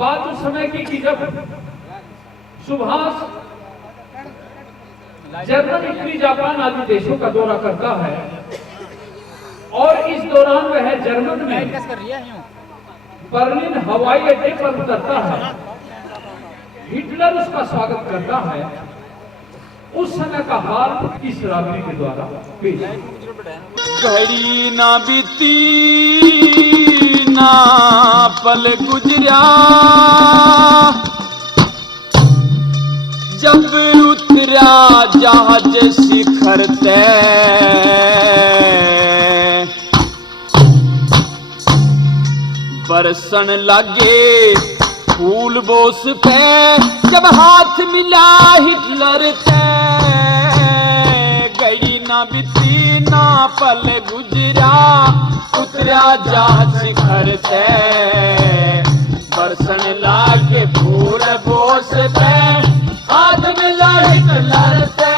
बात उस समय की जब सुभाष जर्मन, इटली, जापान आदि देशों का दौरा करता है और इस दौरान वह जर्मन में बर्लिन हवाई अड्डे पर उतरता है। हिटलर उसका स्वागत करता है। उस समय का हाल इस रात्रि के द्वारा पेश है। घड़ी ना बीती ना पल गुजरा, जब उतरा जहाज शिखर तय, बरसन लगे फूल बोस पे, जब हाथ मिला हिटलर से। घड़ी ना बीती ना पल गुजरा, उतरा जहाज शिखर से, बरसन लगे फूल बोस पे, हाथ मिला हिटलर से।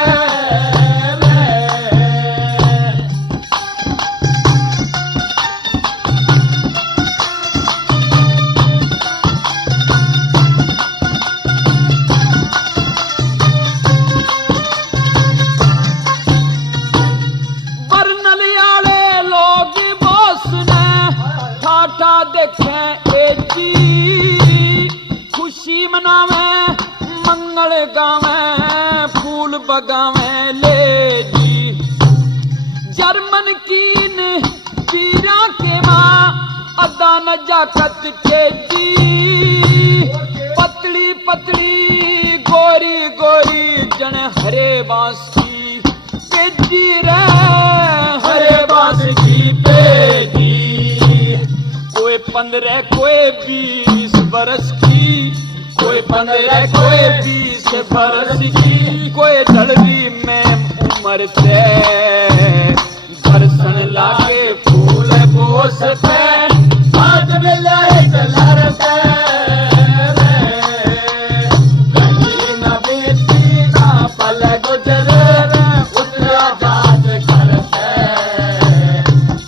खुशी मनावे मंगल गावे फूल बगावे ले जी, जर्मन कीन पीरा के माँ अदा नजाकत के जी, पतली पतली गोरी गोरी जन हरे बांस की पेजी रे, हरे बांस की पेजी। कोई 15 कोई 20 बरस की, कोई 15 कोई 20 बरस की, कोई डलवी में उम्र थे, बरसन लागे फूल बोस थे, हाथ में लाए कलर थे। घड़ी न बीती ना पल गुजरे, उतरा जहाज शिखर से,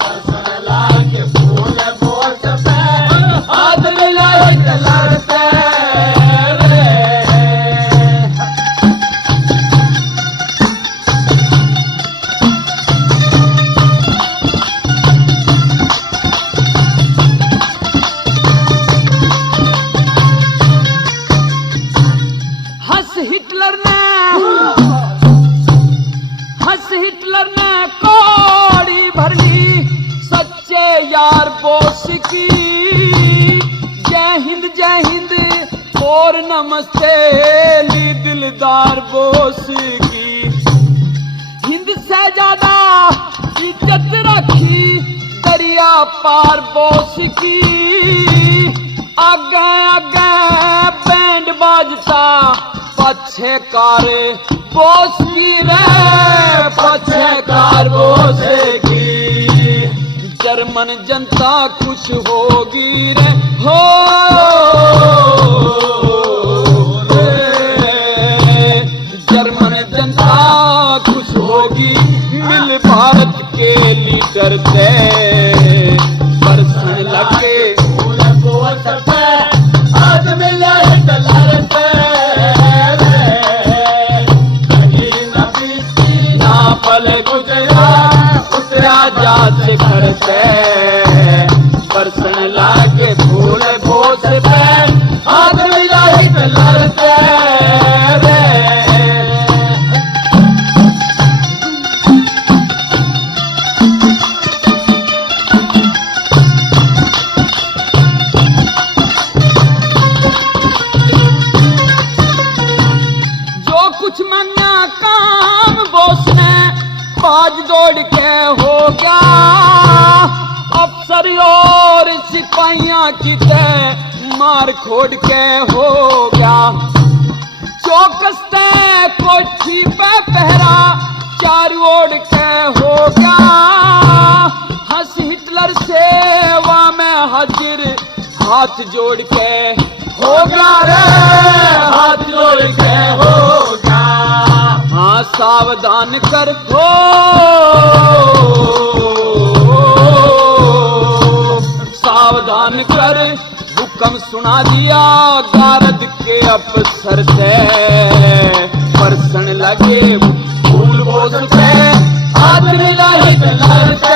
बरसन लागे फूल बोस थे, हाथ में लाए कलर थे। हिटलर ने कौड़ी भर ली सच्चे यार बोस की, जय हिंद और नमस्ते ली दिलदार बोस की। हिंद से ज्यादा इज्जत रखी दरिया पार बोस की, आगे आगे बैंड बाजता पछे कार बोस की रे, पछे कार बोस की। जर्मन जनता खुश होगी रे, हो रे, जर्मन जनता खुश होगी, मिल भारत के लीडर थे, बरसन लगे फूल बोस पे, हाथ मिला हिटलर से। पल गुजरा उतरा जहाज शिखर से, बरसन लागे फूल बोस पे, हाथ मिला हिटलर से। जो कुछ मांगा काम बोस ने बाज दौड़ के हो गया, अफसर और सिपाहियां की तय मार खोड़ के हो गया। चौकस तय कोठी पे पहरा चार ओर के हो गया, हंस हिटलर सेवा में हाजिर हाथ जोड़ के हो गया रे, हाथ जोड़ के हो गया। हाँ सावधान कर हो, सावधान कर हुक्म सुना दिया गारद के अफसर से, बरसन लगे फूल बोझ से, हाथ मिला हिटलर से।